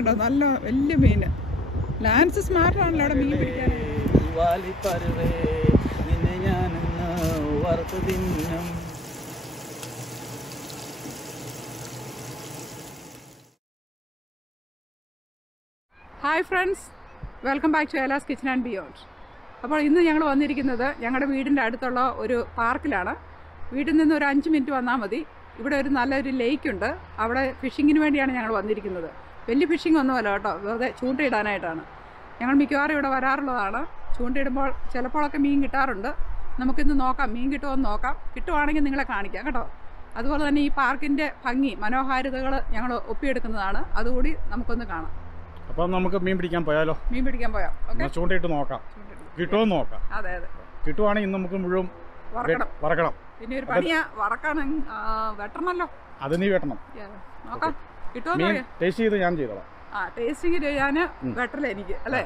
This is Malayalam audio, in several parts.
കണ്ടോ, നല്ല വലിയ മീൻ. ലാൻസ് സ്മാർട്ടാണല്ലോ അവിടെ മീൻ പിടിക്കാൻ. Hi friends, welcome back to Ela's kitchen and beyond. അപ്പോൾ ഇന്ന് ഞങ്ങൾ വന്നിരിക്കുന്നത് ഞങ്ങളുടെ വീടിൻ്റെ അടുത്തുള്ള ഒരു പാർക്കിലാണ്. വീട്ടിൽ നിന്ന് ഒരു 5 മിനിറ്റ് വന്നാൽ മതി. ഇവിടെ ഒരു നല്ലൊരു ലേക്കുണ്ട്. അവിടെ ഫിഷിങ്ങിന് വേണ്ടിയാണ് ഞങ്ങൾ വന്നിരിക്കുന്നത്. വലിയ ഫിഷിംഗ് ഒന്നുമല്ല കേട്ടോ, വെറുതെ ചൂണ്ടയിടാനായിട്ടാണ്. ഞങ്ങൾ മിക്കവാറും ഇവിടെ വരാറുള്ളതാണ്. ചൂണ്ടയിടുമ്പോൾ ചിലപ്പോഴൊക്കെ മീൻ കിട്ടാറുണ്ട്. നമുക്കിന്ന് നോക്കാം, മീൻ കിട്ടുമെന്ന് നോക്കാം. കിട്ടുവാണെങ്കിൽ നിങ്ങളെ കാണിക്കാം കേട്ടോ. അതുപോലെ തന്നെ ഈ പാർക്കിൻ്റെ ഭംഗി, മനോഹാരിതകൾ ഞങ്ങൾ ഒപ്പിയെടുക്കുന്നതാണ്. അതുകൂടി നമുക്കൊന്ന് കാണാം. അപ്പോൾ നമുക്ക് മീൻ പിടിക്കാൻ പോയാലോ? മീൻ പിടിക്കാൻ പോയാം. ചൂണ്ടയിട്ട് നോക്കാം, കിട്ടുമോ നോക്കാം. അതെ അതെ, കിട്ടുവാണെങ്കിൽ ഇന്ന് നമുക്ക് മുഴുവൻ വറക്കണം. പിന്നെ ഒരു പണിയാ, വറക്കണം, വെട്ടണമല്ലോ. അത് നീ വെട്ടണം. നോക്കാം കിട്ടുമോ. ടേസ്റ്റ് ചെയ്ത് ഞാൻ ചെയ്തോളാം. ടേസ്റ്റിംഗ് ചെയ്യാൻ വെട്ടല എനിക്ക് അല്ലേ.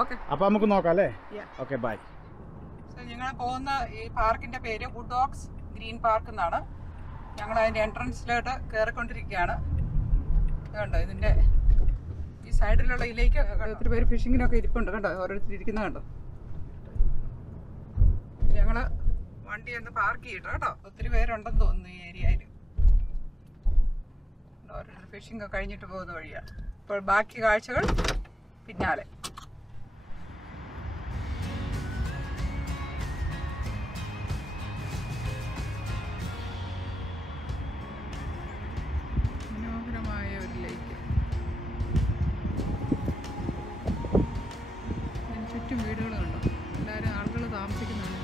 ഓക്കെ, അപ്പോൾ നമുക്ക് നോക്കാം അല്ലേ. Okay, bye. ഞങ്ങൾ പോകുന്ന ഈ പാർക്കിന്റെ പേര് വുഡ് ഡോഗ്സ് ഗ്രീൻ പാർക്ക് എന്നാണ്. ഞങ്ങൾ അതിന്റെ എൻട്രൻസിലോട്ട് കയറിക്കൊണ്ടിരിക്കുകയാണ്. കണ്ടോ, ഇതിന്റെ ഈ സൈഡിലുള്ള ഇതിലേക്ക് ഒത്തിരി പേര് ഫിഷിങ്ങിനൊക്കെ ഇരിപ്പുണ്ട്. കണ്ടോ, ഓരോരുത്തർ ഇരിക്കുന്നത് കണ്ടോ. ഞങ്ങള് വണ്ടി ഒന്ന് പാർക്ക് ചെയ്തിട്ട് കേട്ടോ. ഒത്തിരി പേരുണ്ടെന്ന് തോന്നുന്നു ഈ ഏരിയയിൽ. ഓരോരുത്തർ ഫിഷിംഗ് ഒക്കെ കഴിഞ്ഞിട്ട് പോകുന്ന വഴിയാണ്. ഇപ്പോൾ ബാക്കി കാഴ്ചകൾ പിന്നാലെ. മനോഹരമായ ഒരു ലേക്ക്. അതിന് ചുറ്റും വീടുകളുണ്ടോ, എല്ലാവരും ആളുകൾ താമസിക്കുന്നുണ്ട്.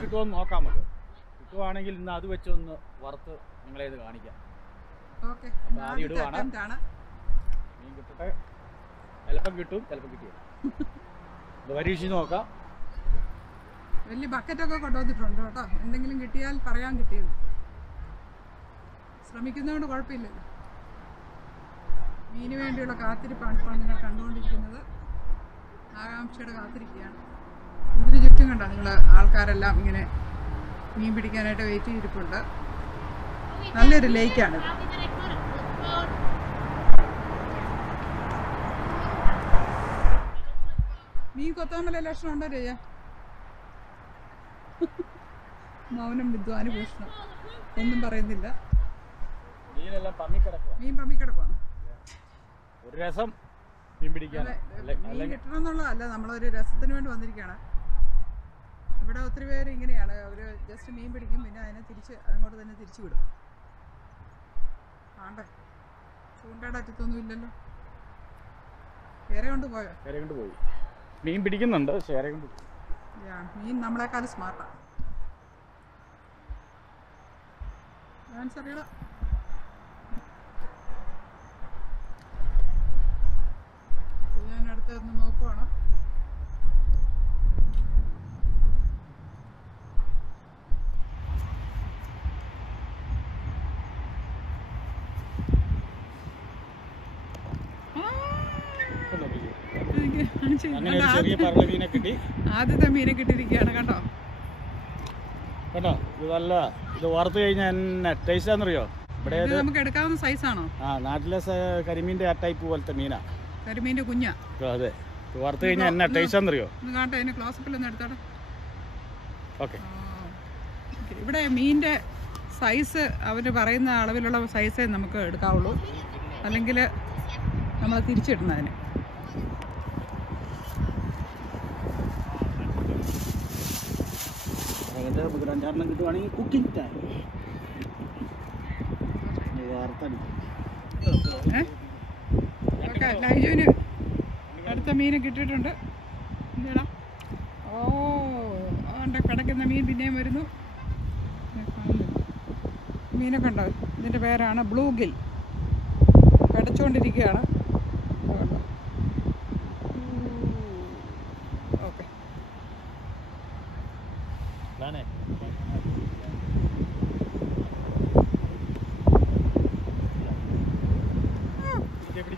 കിട്ടുമെന്ന് നോക്കാം നമുക്ക്. കിട്ടുവാണെങ്കിൽ ഇന്ന് അത് വെച്ചൊന്ന് വറുത്ത് നിങ്ങളെ ഇത് കാണിക്കാം. ആദ്യം ഇടുവാണ്. മീൻ കിട്ടട്ടെ. ചിലപ്പം കിട്ടും, ചിലപ്പോൾ കിട്ടില്ല. ഇത് പരീക്ഷിച്ച് നോക്കാം. വലിയ ബക്കറ്റൊക്കെ കൊണ്ടുവന്നിട്ടുണ്ട് കേട്ടോ. എന്തെങ്കിലും കിട്ടിയാൽ പറയാൻ കിട്ടിയത്. ശ്രമിക്കുന്നതുകൊണ്ട് കുഴപ്പമില്ലല്ലോ. മീന് വേണ്ടിയുള്ള കാത്തിരിപ്പാണ് ഇപ്പോൾ നിങ്ങൾ കണ്ടുകൊണ്ടിരിക്കുന്നത്. ആകാംക്ഷയുടെ കാത്തിരിക്കുകയാണ്. ഇതിന് ചുറ്റും കണ്ടോ നിങ്ങൾ, ആൾക്കാരെല്ലാം ഇങ്ങനെ മീൻ പിടിക്കാനായിട്ട് വെയിറ്റ് ചെയ്തിരിപ്പുണ്ട്. നല്ലൊരു ലേക്കാണ്. മീൻ കൊത്താമല്ല ലക്ഷണം ഉണ്ടോ രജ? മൗനം വിദ്വാന് ഭൂഷണം, ഒന്നും പറയുന്നില്ല. മീൻ പമ്മിക്കിടക്കാണ്. ഒരു രസം മീൻ പിടിക്കാൻ കിട്ടണം എന്നുള്ളതല്ല, നമ്മളൊരു രസത്തിന് വേണ്ടി വന്നിരിക്കുകയാണ്. ഇവിടെ ഒത്തിരി പേര് ഇങ്ങനെയാണ്, അവർ ജസ്റ്റ് മീൻ പിടിക്കും, പിന്നെ അതിനെ അങ്ങോട്ട് തന്നെ തിരിച്ചു വിടും. ആണ്ടേ, ചൂണ്ടയുടെ അറ്റത്തൊന്നും ഇല്ലല്ലോ. വേറെ കൊണ്ട് പോയോ? വേറെ കൊണ്ട് പോയി. മീൻ പിടിക്കുന്നുണ്ട്, വേറെ കൊണ്ട് പോയി. മീൻ നമ്മളെക്കാളും സ്മാർട്ടാണ്. അറിയണം. ഞാൻ അടുത്തൊന്ന് നോക്കുവാണ്. ആദ്യത്തെ മീനെ കിട്ടിയിരിക്കുകയാണ് കണ്ടോ. കേട്ടോ, ഇത് നല്ല, ഇത് വറുത്ത് കഴിഞ്ഞാൽ എന്നെ ടേസ്റ്റ് ആണെന്നറിയോ. ഇവിടെ നമുക്ക് എടുക്കാവുന്ന സൈസാണോ? നാട്ടിലെ കരിമീൻ്റെ ആ ടൈപ്പ് പോലത്തെ മീനാ. കരിമീൻ്റെ കുഞ്ഞാ. അതെ, വറുത്ത് കഴിഞ്ഞാൽ എന്നാ ടേസ്റ്റ് ആണെന്നറിയോ. കാണട്ടെ, അതിന് ക്ലോസപ്പിലൊന്ന് എടുത്തോട്ടെ. ഓക്കെ. ഇവിടെ മീനിൻ്റെ സൈസ് അവർ പറയുന്ന അളവിലുള്ള സൈസേ നമുക്ക് എടുക്കാവുള്ളൂ, അല്ലെങ്കിൽ നമ്മൾ തിരിച്ചിടണം അതിന്. നമുക്ക് 5-6 കിട്ടുവാണെങ്കിൽ കുക്കിംഗ് ടൈം. ലൈജുവിന് അടുത്ത മീനെ കിട്ടിയിട്ടുണ്ട്. എന്താ, ഓ അതുകൊണ്ട് കിടക്കുന്ന മീൻ പിന്നെയും വരുന്നു. മീനൊക്കെ ഉണ്ടാവും. ഇതിൻ്റെ പേരാണ് ബ്ലൂ ഗിൽ. കിടച്ചുകൊണ്ടിരിക്കുകയാണ്. ഓക്കെ,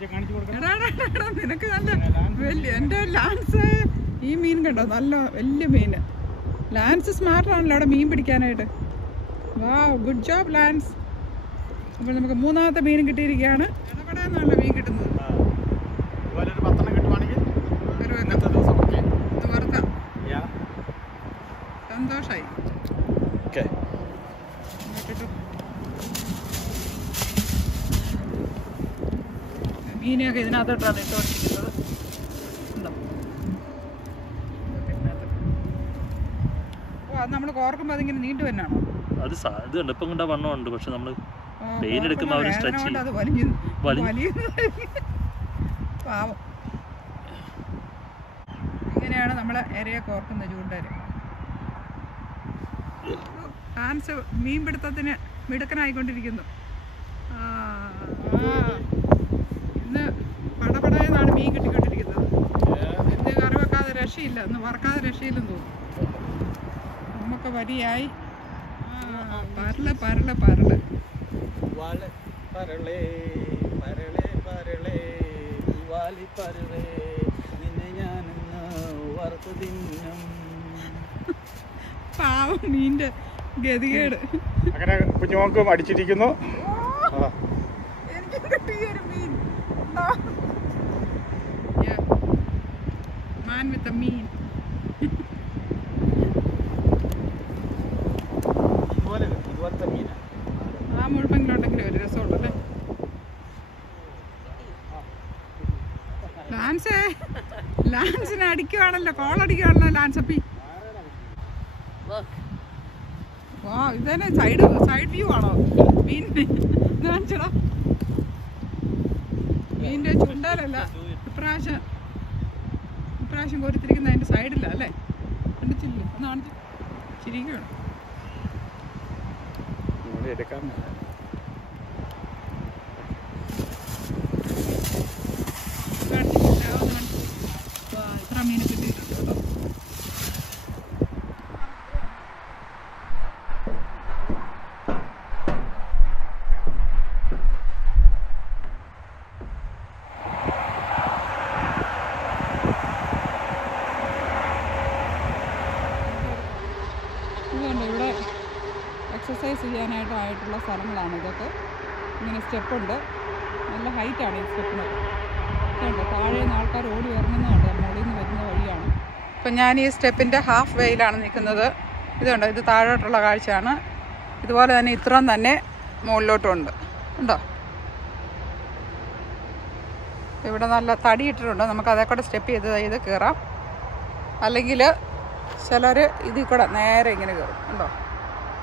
നിനക്ക് നല്ല വലിയ എൻ്റെ ലാൻസ് ഈ മീൻ കണ്ടോ, നല്ല വലിയ മീൻ. ലാൻസ് സ്മാർട്ടാണല്ലോ അവിടെ മീൻ പിടിക്കാനായിട്ട്. വാവ്, ഗുഡ് ജോബ് ലാൻസ്. അപ്പോൾ നമുക്ക് മൂന്നാമത്തെ മീനും കിട്ടിയിരിക്കുകയാണ്. ഇടപെടാന്നാണല്ലോ മീൻ കിട്ടുന്നത്. സന്തോഷായി. മീനെയൊക്കെ ഇതിനകത്തോട്ടാണ് ഇട്ടുകൊണ്ടിരിക്കുന്നത്. ഓ, അത് നമ്മൾ കോർക്കുമ്പോൾ അതിങ്ങനെ നീണ്ടു തന്നെയാണോ? അത് സാധ്യത ഇപ്പം കണ്ട വണ്ണമുണ്ട്, പക്ഷെ നമ്മൾ പെയിൻ എടുക്കുമ്പോൾ അവർ സ്ട്രെച്ച് ചെയ്യും. അത് വലിയ പാവം. ഇങ്ങനെയാണ് നമ്മൾ ഇരയെ കോർക്കുന്നത്, ചൂണ്ടേര്. ഹാൻസ് മീൻപിടുത്തത്തിന് മിടുക്കനായിക്കൊണ്ടിരിക്കുന്നു. ഇന്ന് പടപടയെന്നാണ് മീൻ കിട്ടിക്കൊണ്ടിരിക്കുന്നത്. എന്ത് കറി വെക്കാതെ രക്ഷയില്ല, ഇന്ന് വറക്കാതെ രക്ഷയില്ലെന്ന് തോന്നുന്നു. നമുക്ക് വരിയായി പരള് പരള് പരള് പാവം മീൻ്റെ ഗതികേട്. അങ്ങനെ കുഞ്ഞുമോക്കും അടിച്ചിരിക്കുന്നു. എനിക്ക് കിട്ടിയൊരു മീൻ, മാൻ വിത്ത് മീൻ. ആ മുഴുപ്പെങ്കിലുണ്ടെങ്കിലും ഒരു രസമുള്ളല്ലേ. ലാൻസിനെ അടിക്കുവാണല്ലോ, കോളടിക്കുവാണല്ലോ ലാൻസപ്പി. വാ, ഇതന്നെ സൈഡ് വ്യൂ ആണോ മീൻ? കാണിച്ചടാ, മീൻ്റെ ചുണ്ടാലല്ല ഇപ്രാവശ്യം കോരിത്തിരിക്കുന്ന അതിൻ്റെ സൈഡില്ല അല്ലേ? കണ്ടിച്ചില്ലേ? ഒന്ന് കാണിച്ചു ചിരിക്കുകയാണ്. ഇത്ര മീൻ കിട്ടിയിട്ടുണ്ട് കേട്ടോ. ഇതുകൊണ്ട് ഇവിടെ എക്സസൈസ് ചെയ്യാനായിട്ടുള്ള സ്ഥലങ്ങളാണ് ഇതൊക്കെ. ഇങ്ങനെ സ്റ്റെപ്പുണ്ട്, നല്ല ഹൈറ്റാണ് ഈ സ്റ്റെപ്പിനൊക്കെ. ഉണ്ട്, താഴെ നിന്ന് ആൾക്കാർ ഓടി ഇറങ്ങുന്നുണ്ട്, മുകളിൽ നിന്ന് വരുന്ന വഴിയാണ്. ഇപ്പം ഞാൻ ഈ സ്റ്റെപ്പിൻ്റെ ഹാഫ് വേയിലാണ് നിൽക്കുന്നത്. ഇതുണ്ടോ, ഇത് താഴോട്ടുള്ള കാഴ്ചയാണ്. ഇതുപോലെ തന്നെ ഇത്രയും തന്നെ മുകളിലോട്ടുമുണ്ട്, ഉണ്ടോ? ഇവിടെ നല്ല തടി ഇട്ടിട്ടുണ്ട്, നമുക്ക് അതേ കൂടെ സ്റ്റെപ്പ് ചെയ്ത് കയറാം. അല്ലെങ്കിൽ ചിലർ ഇതിൽ കൂടെ നേരെ ഇങ്ങനെ കയറും, ഉണ്ടോ?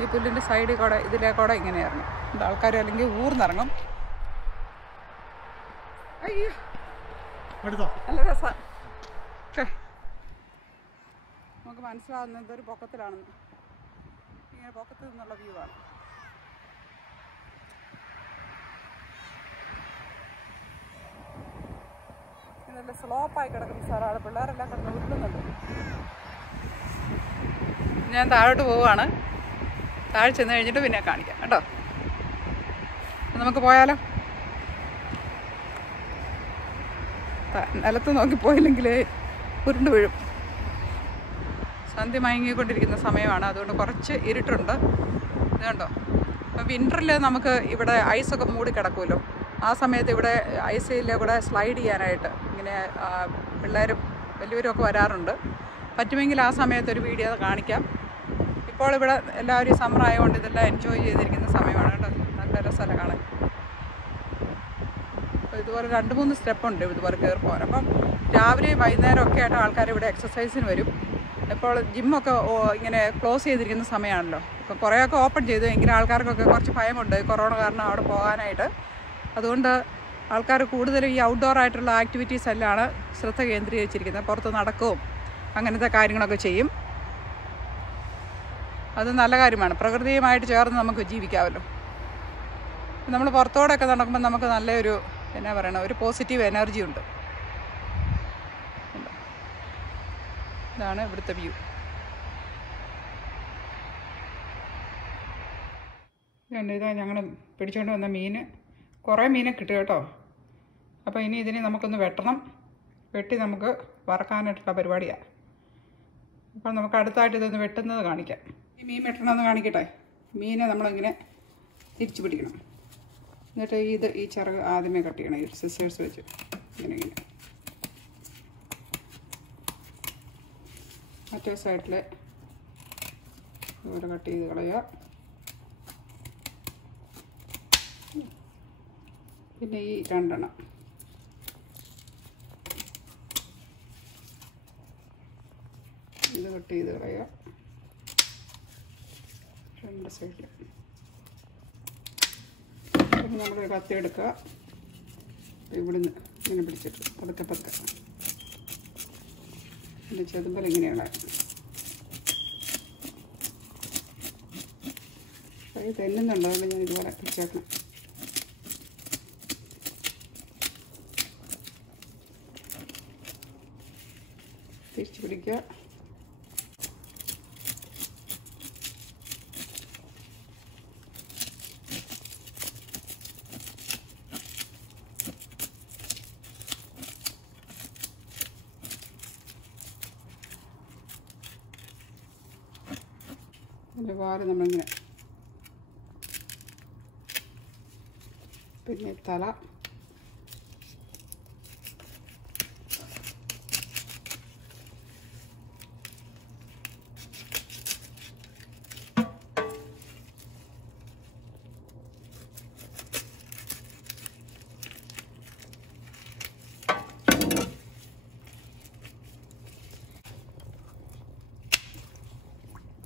ഈ പുല്ലിൻ്റെ സൈഡിൽ കൂടെ ഇതിലേക്കൂടെ ഇങ്ങനെ ഇറങ്ങും, ഉണ്ട് ആൾക്കാർ. അല്ലെങ്കിൽ ഊർന്നിറങ്ങും. അയ്യോ, നല്ല രസമാണ്. ഓക്കെ, നമുക്ക് മനസ്സിലാവുന്നത് ഒരു പൊക്കത്തിലാണെന്ന്. ഇങ്ങനെ പൊക്കത്തിൽ നിന്നുള്ള വ്യൂ ആണ്. നല്ല സ്ലോപ്പായി കിടക്കുന്ന സ്ഥലമാണ്. പിള്ളേരെല്ലാം കിടന്ന് ഉരുളുന്നുണ്ട്. ഞാൻ താഴോട്ട് പോവുകയാണ്. താഴെ ചെന്ന് കഴിഞ്ഞിട്ട് പിന്നെ കാണിക്കാം കേട്ടോ. നമുക്ക് പോയാലോ? നിലത്ത് നോക്കി പോയില്ലെങ്കിൽ ഉരുണ്ട് വീഴും. സന്ധ്യ മയങ്ങിക്കൊണ്ടിരിക്കുന്ന സമയമാണ്, അതുകൊണ്ട് കുറച്ച് ഇരുട്ടുണ്ട്. ഇതുണ്ടോ, ഇപ്പം വിൻ്ററിൽ നമുക്ക് ഇവിടെ ഐസൊക്കെ മൂടി കിടക്കുമല്ലോ. ആ സമയത്ത് ഇവിടെ ഐസിൽ കൂടെ സ്ലൈഡ് ചെയ്യാനായിട്ട് ഇങ്ങനെ പിള്ളേരും വലിയവരും ഒക്കെ വരാറുണ്ട്. പറ്റുമെങ്കിൽ ആ സമയത്ത് ഒരു വീഡിയോ കാണിക്കാം. ഇപ്പോൾ ഇവിടെ എല്ലാവരും സമ്മർ ആയതുകൊണ്ട് ഇതെല്ലാം എൻജോയ് ചെയ്തിരിക്കുന്ന സമയമാണ് കേട്ടോ. നല്ല രസമല്ല കാണാൻ. അപ്പോൾ ഇതുപോലെ 2-3 സ്റ്റെപ്പുണ്ട് ഇതുപോലെ കയറി പോകാൻ. അപ്പം രാവിലെയും വൈകുന്നേരം ഒക്കെ ആയിട്ട് ആൾക്കാർ ഇവിടെ എക്സസൈസിന് വരും. ഇപ്പോൾ ജിമ്മൊക്കെ ഇങ്ങനെ ക്ലോസ് ചെയ്തിരിക്കുന്ന സമയമാണല്ലോ. ഇപ്പോൾ കുറേയൊക്കെ ഓപ്പൺ ചെയ്തു, എങ്കിലും ആൾക്കാർക്കൊക്കെ കുറച്ച് ഭയമുണ്ട് കൊറോണ കാരണം അവിടെ പോകാനായിട്ട്. അതുകൊണ്ട് ആൾക്കാർ കൂടുതലും ഈ ഔട്ട്ഡോർ ആയിട്ടുള്ള ആക്ടിവിറ്റീസ് എല്ലാമാണ് ശ്രദ്ധ കേന്ദ്രീകരിച്ചിരിക്കുന്നത്. പുറത്ത് നടക്കുകയും അങ്ങനത്തെ കാര്യങ്ങളൊക്കെ ചെയ്യും. അത് നല്ല കാര്യമാണ്. പ്രകൃതിയുമായിട്ട് ചേർന്ന് നമുക്ക് ജീവിക്കാമല്ലോ. നമ്മൾ പുറത്തോടെയൊക്കെ നടക്കുമ്പോൾ നമുക്ക് നല്ലൊരു എന്നാ പറയണം, ഒരു പോസിറ്റീവ് എനർജി ഉണ്ട്. ഇതാണ് ഇവിടുത്തെ വ്യൂ. ഇതാ ഞങ്ങൾ പിടിച്ചുകൊണ്ട് വന്ന മീൻ. കുറേ മീനെ കിട്ടും കേട്ടോ. അപ്പോൾ ഇനി ഇതിനെ നമുക്കൊന്ന് വെട്ടണം. വെട്ടി നമുക്ക് വറക്കാനായിട്ടുള്ള പരിപാടിയാണ്. അപ്പോൾ നമുക്ക് അടുത്തായിട്ട് ഇതൊന്ന് വെട്ടുന്നത് കാണിക്കാം. ഈ മീൻ വെട്ടണമെന്ന് കാണിക്കട്ടെ. മീനെ നമ്മളിങ്ങനെ തിരിച്ചു പിടിക്കണം. എന്നിട്ട് ഈ ചിറക് ആദ്യമേ കട്ട് ചെയ്യണം. ഈ സിസേഴ്സ് വെച്ച് ഇങ്ങനെ മറ്റേ സൈഡിൽ ഇതുപോലെ കട്ട് ചെയ്ത് കളയുക. പിന്നെ ഈ രണ്ടെണ്ണം ഇത് കട്ട് ചെയ്ത് കളയുക. രണ്ട് സൈഡിൽ പിന്നെ നമ്മളൊരു കത്തി എടുക്കുക. ഇവിടുന്ന് ഇങ്ങനെ പിടിച്ചിട്ട് പതുക്കെ പതുക്കെ പിന്നെ ചെതുമ്പൽ ഇങ്ങനെയുള്ള കൈ തെന്നുന്നുണ്ടോ? അതുകൊണ്ട് ഞാൻ ഇതുപോലെ പിടിച്ചേക്കണം. തിരിച്ച് പിടിക്കുക. അതിൻ്റെ വാല് നമ്മളിങ്ങനെ പിന്നെ തല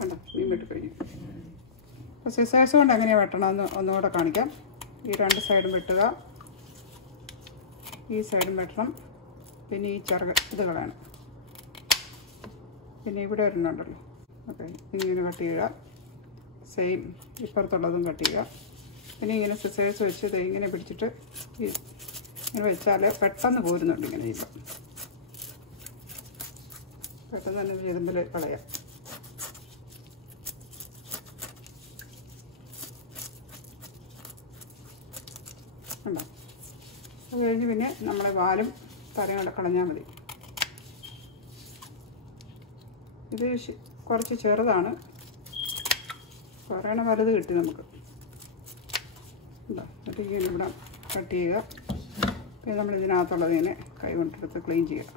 കണ്ടോ മീൻ വെട്ടി കഴിഞ്ഞു. അപ്പോൾ സിസേഴ്സ് കൊണ്ട് എങ്ങനെയാണ് വെട്ടണമെന്ന് ഒന്നുകൂടെ കാണിക്കാം. ഈ രണ്ട് സൈഡും വെട്ടുക. ഈ സൈഡും വെട്ടണം. പിന്നെ ഈ ചിറക് ഇത് കളയണം. പിന്നെ ഇവിടെ ഒരെണ്ണമുണ്ടല്ലോ. ഓക്കെ, ഇങ്ങനെ കട്ട് ചെയ്യുക. സെയിം ഇപ്പുറത്തുള്ളതും കട്ട് ചെയ്യുക. പിന്നെ ഇങ്ങനെ സിസേഴ്സ് വെച്ച് ഇത് ഇങ്ങനെ പിടിച്ചിട്ട് ഇങ്ങനെ വെച്ചാൽ പെട്ടെന്ന് പോരുന്നുണ്ട്. ഇങ്ങനെ ചെയ്യുമ്പോൾ പെട്ടെന്ന് തന്നെ ചെതുമ്പിൽ കളയാം. ഉണ്ടോ? അത് കഴിഞ്ഞ് പിന്നെ നമ്മളെ വാലും തലയും കളഞ്ഞാൽ മതി. ഇത് കുറച്ച് ചെറുതാണ്. കുറേണ വലുത് കിട്ടി നമുക്ക്. ഉണ്ടോ? എന്നിട്ട് ഇങ്ങനെ ഇവിടെ കട്ട് ചെയ്യുക. പിന്നെ നമ്മൾ ഇതിനകത്തുള്ളത് ഇങ്ങനെ കൈ കൊണ്ടെടുത്ത് ക്ലീൻ ചെയ്യുക.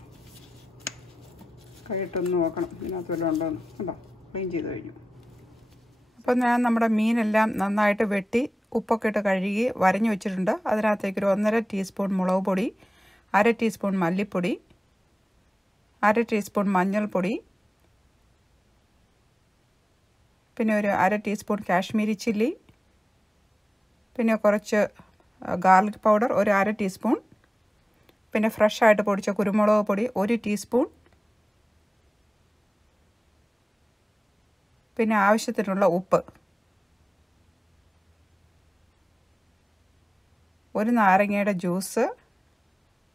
കൈയിട്ടൊന്ന് നോക്കണം ഇതിനകത്ത് വല്ലതും ഉണ്ടോയെന്ന്. ഉണ്ടോ? ക്ലീൻ ചെയ്ത് കഴിഞ്ഞു. അപ്പോൾ ഞാൻ നമ്മുടെ മീനെല്ലാം നന്നായിട്ട് വെട്ടി ഉപ്പൊക്കെ ഇട്ട് കഴുകി വരഞ്ഞു വെച്ചിട്ടുണ്ട്. അതിനകത്തേക്ക് ഒരു 1.5 ടീസ്പൂൺ മുളക് പൊടി, 1/2 ടീസ്പൂൺ മല്ലിപ്പൊടി, 1/2 ടീസ്പൂൺ മഞ്ഞൾപ്പൊടി, പിന്നെ ഒരു 1/2 ടീസ്പൂൺ കാശ്മീരി ചില്ലി, പിന്നെ കുറച്ച് ഗാർലിക് പൗഡർ ഒരു 1/2 ടീസ്പൂൺ, പിന്നെ ഫ്രഷായിട്ട് പൊടിച്ച കുരുമുളക് പൊടി 1 ടീസ്പൂൺ, പിന്നെ ആവശ്യത്തിനുള്ള ഉപ്പ്, ഒരു നാരങ്ങയുടെ ജ്യൂസ്,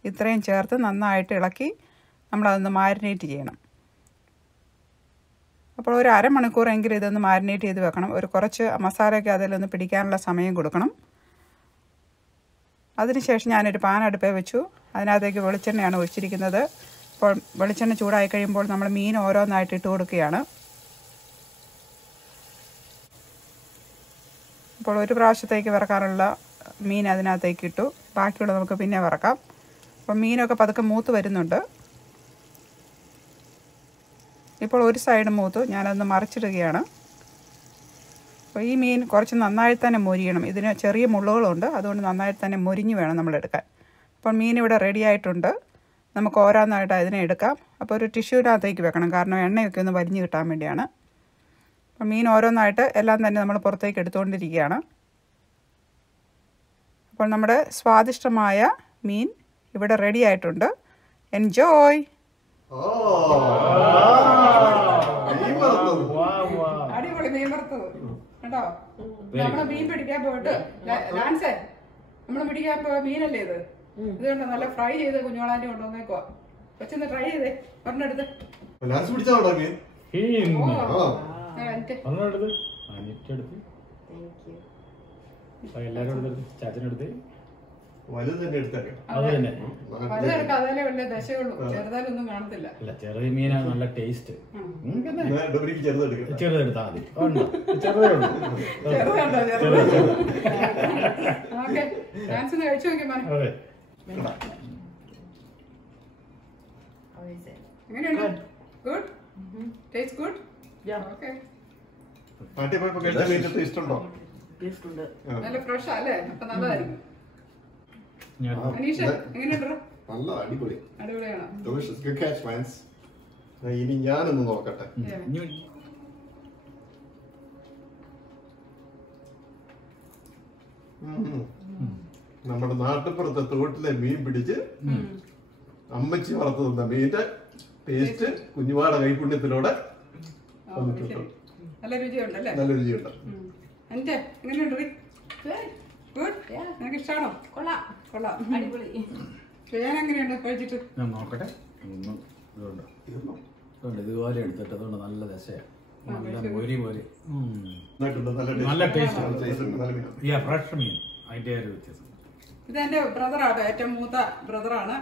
ഇത്രയും ചേർത്ത് നന്നായിട്ട് ഇളക്കി നമ്മളതൊന്ന് മാരിനേറ്റ് ചെയ്യണം. അപ്പോൾ ഒരു അരമണിക്കൂറെങ്കിലും ഇതൊന്ന് മാരിനേറ്റ് ചെയ്ത് വെക്കണം. ഒരു കുറച്ച് മസാലയൊക്കെ അതിലൊന്ന് പിടിക്കാനുള്ള സമയം കൊടുക്കണം. അതിനുശേഷം ഞാനൊരു പാൻ അടുപ്പേ വെച്ചു. അതിനകത്തേക്ക് വെളിച്ചെണ്ണയാണ് ഒഴിച്ചിരിക്കുന്നത്. അപ്പോൾ വെളിച്ചെണ്ണ ചൂടായി കഴിയുമ്പോൾ നമ്മൾ മീൻ ഓരോന്നായിട്ട് ഇട്ട് കൊടുക്കുകയാണ്. അപ്പോൾ ഒരു പ്രാവശ്യത്തേക്ക് വറക്കാനുള്ള മീൻ അതിനകത്തേക്ക് ഇട്ടു. ബാക്കിയുള്ള നമുക്ക് പിന്നെ വറക്കാം. അപ്പം മീനൊക്കെ പതുക്കെ മൂത്ത് വരുന്നുണ്ട്. ഇപ്പോൾ ഒരു സൈഡ് മൂത്തു. ഞാനതൊന്ന് മറിച്ചിടുകയാണ്. അപ്പോൾ ഈ മീൻ കുറച്ച് നന്നായിട്ട് തന്നെ മൊരിയണം. ഇതിന് ചെറിയ മുള്ളുകളുണ്ട്. അതുകൊണ്ട് നന്നായിട്ട് തന്നെ മൊരിഞ്ഞ് വേണം നമ്മളെടുക്കാൻ. അപ്പോൾ മീൻ ഇവിടെ റെഡി ആയിട്ടുണ്ട്. നമുക്ക് ഓരോന്നായിട്ട് അതിനെ എടുക്കാം. അപ്പോൾ ഒരു ടിഷ്യൂവിനകത്തേക്ക് വെക്കണം. കാരണം എണ്ണയൊക്കെ ഒന്ന് വലിഞ്ഞ് കിട്ടാൻ വേണ്ടിയാണ്. അപ്പോൾ മീൻ ഓരോന്നായിട്ട് എല്ലാം തന്നെ നമ്മൾ പുറത്തേക്ക് എടുത്തുകൊണ്ടിരിക്കുകയാണ്. അപ്പോൾ നമ്മുടെ സ്വാദിഷ്ടമായ മീൻ ഇവിടെ റെഡി ആയിട്ടുണ്ട്. എൻജോയ്. അടിപൊളി മീൻ വറുത്തത് കേട്ടോ. നമ്മള് മീൻ പിടിക്കാൻ പോയിട്ട് ലാൻസേ നമ്മൾ പിടിക്കാൻ പോയ മീനല്ലേ ഇത്. ഇതുകൊണ്ട് നല്ല ഫ്രൈ ചെയ്ത് കുഞ്ഞോളാൻ്റെ കൊണ്ടുവന്നേക്കുവാ. കൊച്ചൊന്ന് ട്രൈ ചെയ്തേ. പറഞ്ഞെടുത്ത് എല്ലാരും ചാച്ചനെടുത്ത് വലുത് തന്നെ എടുത്തേക്കാം. അത് തന്നെ വലുതെടുക്കാം, അതല്ലേ വലിയ ദശയുള്ളൂ, ചെറുതാലൊന്നും കാണത്തില്ല. അല്ല, ചെറിയ മീനാണ് നല്ല ടേസ്റ്റ്. ചെറുതെടുക്കാം. ചെറുതെടുത്താൽ മതി. ഉണ്ടോ? ചെറുതേ ഉള്ളൂ. ചെറുതുണ്ടോ? ചെറുത്. ഓക്കെ, ഡാൻസ് ഒന്ന് കഴിച്ചു നോക്കി മോനെ. അതെ. എങ്ങനെയുണ്ട്? ഗുഡ്? Taste good? ഓക്കെ. നാട്ടിൽ പോയപ്പോ കഴിച്ച മീൻ ടേസ്റ്റ് ഉണ്ടോ? നല്ല ഫ്രഷ് അല്ലേ? അപ്പൊ നല്ലതായിരിക്കും. അനീഷ എങ്ങനെയുണ്ടോ? നല്ല അടിപൊളി. അടിപൊളിയാണോ? Good catch, Vance. ഇനി ഞാനൊന്ന് നോക്കട്ടെ. നമ്മുടെ നാട്ടുപുറത്തെ തോട്ടിലെ മീൻ പിടിച്ച് അമ്മച്ചി വറുത്ത് തന്ന മീന്റെ ടേസ്റ്റ് കുഞ്ഞുവാട കൈപുണ്യത്തിലൂടെ വന്നിട്ടുണ്ട്. നല്ല രുചിയുണ്ടല്ലേ? നല്ല രുചിയുണ്ട്. എന്റെ എങ്ങനെയുണ്ട്? ഗുഡ്? നിനക്ക് ഇഷ്ടമാണോ? കൊള്ളാം. അടിപൊളി. ഞാൻ എങ്ങനെയുണ്ട് കഴിച്ചിട്ട്? ഞാൻ നോക്കട്ടെ. ഇതുണ്ട്, ഇതുപോലെ എടുത്തിട്ട് അതുകൊണ്ട് നല്ല ദശയാണ്. നല്ല ടേസ്റ്റ്. ഫ്രഷ് മീൻ, അതിന്റെ ഒരു വ്യത്യാസം. ഇതെന്റെ ബ്രദറാട്ടോ, ഏറ്റവും മൂത്ത ബ്രദറാണ്.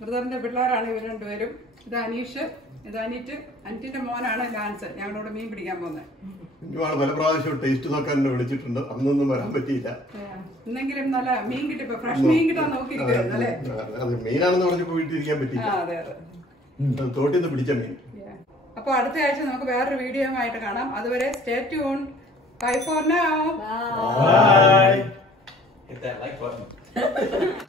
ബ്രദറിന്റെ പിള്ളേരാണ് ഇവർ രണ്ടുപേരും. ഇത് അനീഷ്, ഇത് അനിറ്റ്. അനിറ്റിന്റെ മോനാണ് ലാൻസ്. ഞങ്ങളോട് മീൻ പിടിക്കാൻ പോകുന്നത്. പല പ്രാവശ്യം ടേസ്റ്റ് നോക്കാൻ എന്നെ വിളിച്ചിട്ടുണ്ട്. അന്നൊന്നും വരാൻ പറ്റിയില്ല. ഇന്നെങ്കിലും നല്ല മീൻ കിട്ടി. ഇപ്പൊ ഫ്രഷ് മീൻ കിട്ടാൻ നോക്കിയിരിക്കുന്നു അല്ലേ? അത് മീനാണെന്ന് പറഞ്ഞ് പോയിട്ടിരിക്കാൻ പറ്റില്ല. അതെ. തോട്ടിൽ നിന്ന് പിടിച്ച മീൻ. അപ്പൊ അടുത്ത ആഴ്ച നമുക്ക് വേറൊരു വീഡിയോ ആയിട്ട് കാണാം. അതുവരെ stay tune. Bye for now. Bye. Hit that like button.